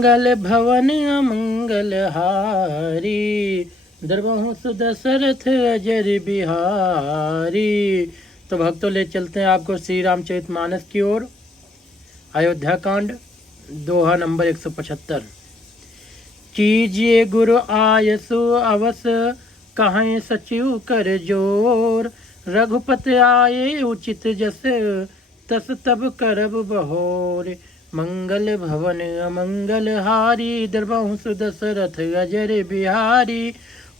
मंगल भवन अमंगल हारी, दरबार सुदशरथ अजर बिहारी। तो भक्तों ले चलते हैं आपको श्री रामचरितमानस की ओर। अयोध्या कांड दोहा नंबर 175। कीजिए गुरु आयसु अवस, कहें सचिव कर जोर। रघुपति आए उचित जस, तस तब करब बहोर। मंगल भवन अमंगल हारी, दरबार सुदशरथ अजर बिहारी।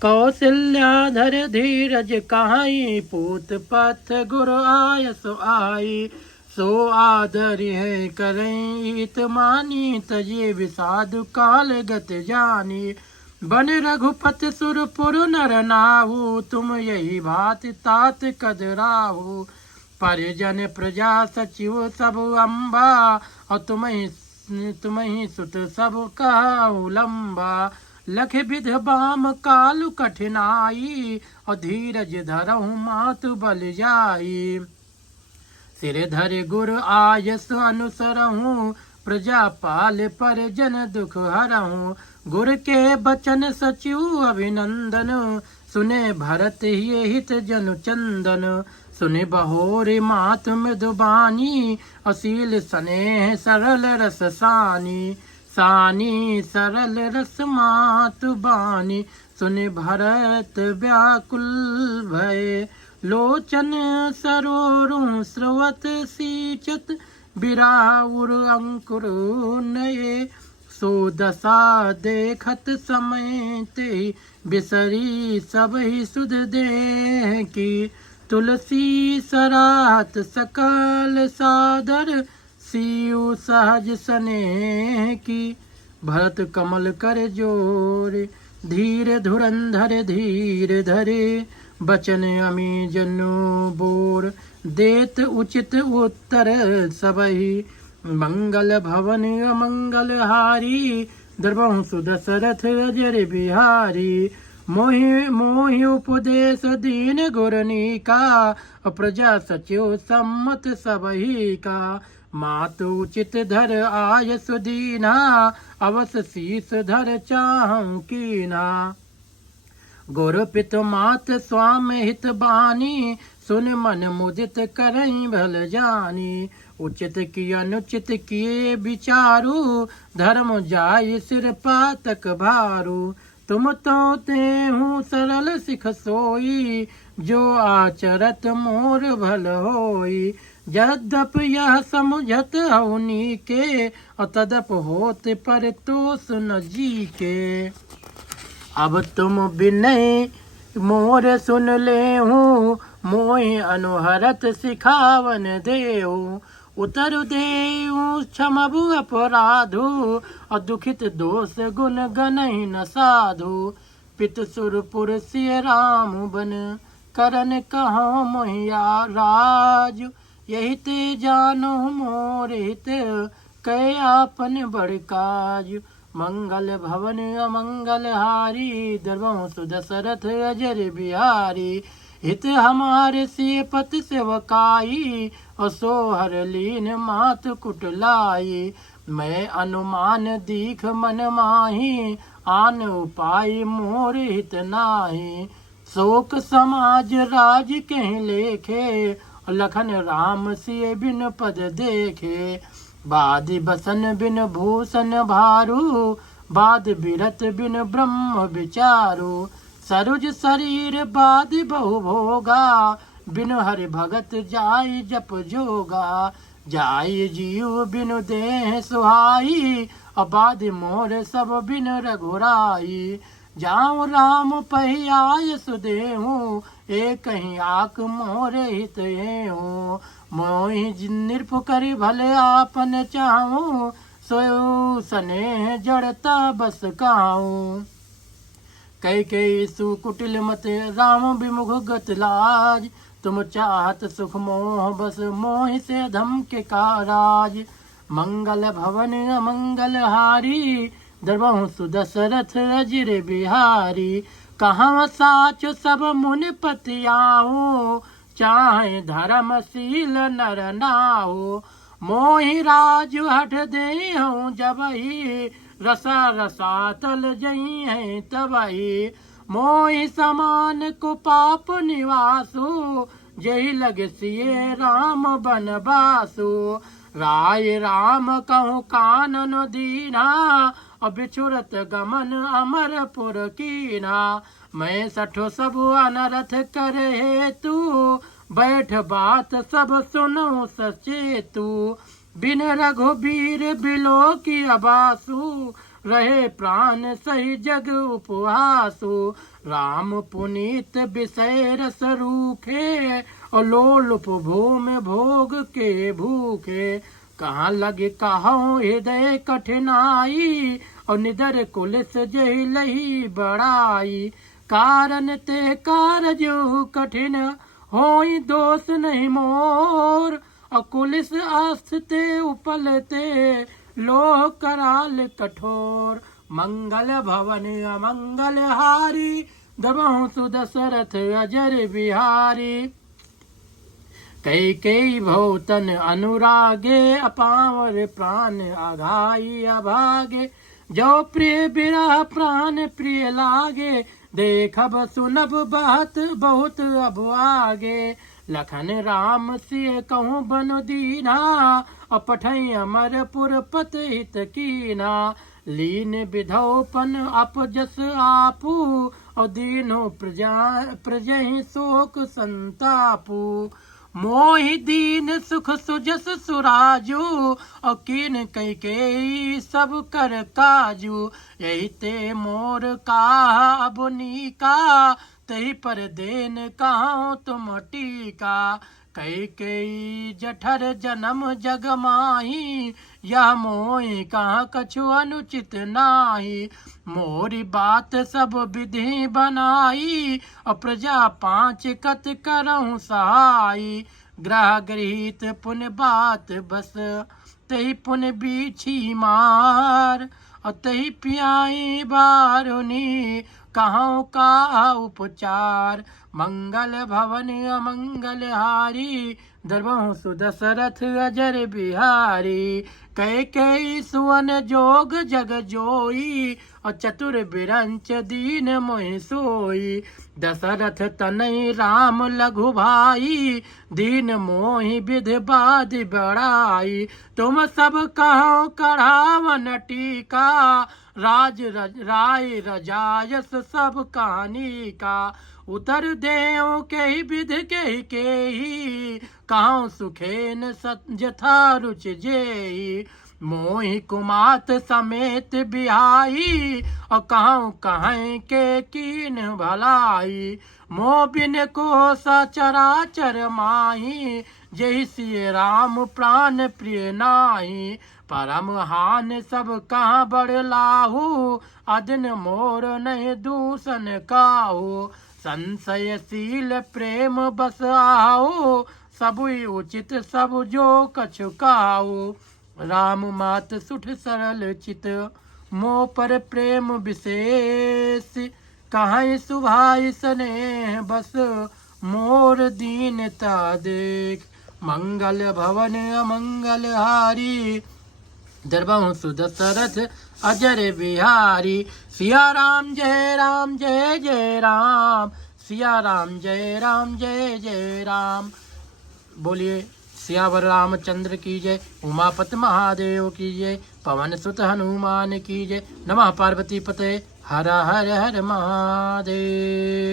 कौशल्याधर धीरज कहाई, पूत पथ गुरु आयस आई। सो आदर है करें इत मानी, तजे विषाद काल गत जानी। बन रघुपति सुरपुर नर नाहु, तुम यही भांति तात कदराहु। परिजन प्रजा सचिव सब अम्बा, और तुम्हें सुत सब कहु लंबा। लख विध बाम कालु कठिनाई, और धीरज धरहु मातु बल जाई। सिर धर गुर आयस अनुसरहूँ, प्रजा पाल पर जन दुख हरहूँ। गुर के बचन सचिव अभिनंदन, सुने भरत ही हित जनु चंदन। सुने बहोरे मात मृदुबानी, असील स्नेह सरल रस सानी। सानी सरल रस मातु बानी, सुने भरत व्याकुल भय। लोचन सरोरु स्रवत सींचत, बिराउर अंकुर नये। सो दशा देखत समय ते, बिसरी सब ही सुध देह की। तुलसी सराहत सकल सादर, सीयु सहज स्नेह की। भरत कमल कर जोर, धीर धुरंधर धीर धरे। बचन अमी जनु बोर, देत उचित उत्तर सबही। मंगल भवन अमंगल हारी, दरबार सुदशरथ अजर बिहारी। मोहि उपदेश दीन गुरनी का, प्रजा सचिव सम्मत सबही का। मातु उचित धर आयस दीना, अवस शीस धर चाहूं कीना। गुरु पित मात स्वाम हित बानी, सुन मन मुदित करई भल जानी। उचित की अनुचित किए विचारु, धर्म जाय सिर पातक भारू। तुम तो तेहु सरल सिख सोई, जो आचरत मोर भल होई। यद्यप यह समुझत हउनी के, तदप होत पर तोष न जी के। अब तुम विनय मोर सुन लेहूँ, मोहि अनुहरत सिखावन देहूँ। उतर देहूँ क्षमबु अपराधु, और दुखित दोष गुण गनहि न साधु। पित सुरपुर सिय राम बन, करन कहो मोहिया राज। यही ते जानो मोर हित, कै आपन बड़ काज। मंगल भवन अमंगल हारी, दरबार सुदशरथ अजर बिहारी। हित हमारे सिय पति सेवकाई, और सोहर लीन मात कुटलाई। मैं अनुमान दीख मन माही, आन उपाय मोर हित नाही। शोक समाज राज कहीं लेखे, लखन राम सिय बिन पद देखे। बादि बसन बिन भूषण भारू, बाद बिरत बिन ब्रह्म विचारू। सरुज शरीर बाद बहु भोगा, बिन हरि भगत जाय जप जोगा। जाय जीव बिनु देह सुहाई, अबाद मोर सब बिन रघुराई। जाऊं राम पही आय सुदेहूँ, एक कहीं आक मोर हित हूँ। मोहि निरप करि भले आपन चाहूँ, सोयु स्नेह जड़ता बस काहूँ। कई सुकुटिल मत राम विमुख गत लाज। तुम चाहत सुख मोह बस, मोहि से धम के काराज। मंगल भवन अमंगल हारी, दरबार सुदशरथ अजर बिहारी। कहाँ साच सब मुनि पति आऊँ, चाहे धर्मशील नर नाहु। मोहि राज हठ देहूँ जबहि, रसा रसातल जही है तबही, मोहि समान को पाप निवासु, जही लग सिए राम बनवासु। राय राम कहूँ कानन दीना, और बिछुरत गमन अमरपुर कीना। मैं सठो सब अनरथ करे तू, बैठ बात सब सुनो सचेतु। बिन रघुबीर बिलो की अबासु, रहे प्राण सही जग उपवासु। राम पुनीत विषय रस रूखे, और लोलुप भूमि भोग के भूखे। कहाँ लगे कहूँ हृदय कठिनाई, और निदर कुलिस जही लही बड़ाई। कारण ते कारजु कठिन, होई दोष नहीं मोर। और कुलिस आस्ते उपलते, लोह कराल कठोर। मंगल भवन अमंगल हारी, दबहु सुदशरथ अजर बिहारी। कई कई भौतन अनुरागे, अपावर प्राण आघाई अभागे। जो प्रिय बिरह प्राण प्रिय लागे, देखब सुनब बहत बहुत अब आगे। लखन राम सिय कहूँ बन दीना, और पठई अमरपुर पत हित कीना। लीन विधौपन अपजस आपू, और दीनो प्रजहि शोक संतापू। मोहि दीन सुख सुजस सुराजू, और कीन कई के सब कर काजू। यही ते मोर काह अब नीका, तही पर देन कहाँ तुम टीका। कई कई जठर जन्म जग माही, यह मोहि कहाँ कछु अनुचित नाही। मोरी बात सब विधि बनाई, और प्रजा पांच कत करऊँ सहाई। ग्रह गृहित पुण्य बात बस, तही पुण्य बीछी मार। और तही पियाई बारुनी, कहाँ का उपचार। मंगल भवन अमंगल हारी, दरबहु सुदशरथ अजर बिहारी। कई कई सुवन जोग जग जोई, और चतुर बिरंच दीन मोहि सोई। दशरथ तनय राम लघु भाई, दीन मोहि विधि बाधि बड़ाई। तुम सब कहो कढ़ावन टीका, राय रजायस सब कहानी का। उतर देव के ही विध के ही, कहाँ सुखेन जथा रुच जेही। मोहि कुमात समेत बिहाई, और कहाँ कहें के कीन भलाई। मोह बिन को सचराचर माही, जही सिय राम प्राण प्रिय नाही। परम हान सब कहाँ बड़ लाहू, अदन मोर नहीं दूषण काहू। संशयशील प्रेम बस आओ, सबु उचित सब जो कछु काऊ। राम मात सुठ सरल चित, मोह पर प्रेम विशेष। कहाँ सुभाई स्नेह बस, मोर दीनता देख। मंगल भवन अमंगल हारी, दरबहु सुदशरथ अजर बिहारी। सिया राम जय राम जय जय राम, सिया राम जय राम जय जय राम। बोलिए सियावर रामचंद्र की जय, उमापत महादेव की जय, पवन सुत हनुमान की जय। नमः पार्वती पते, हर हर हर महादेव।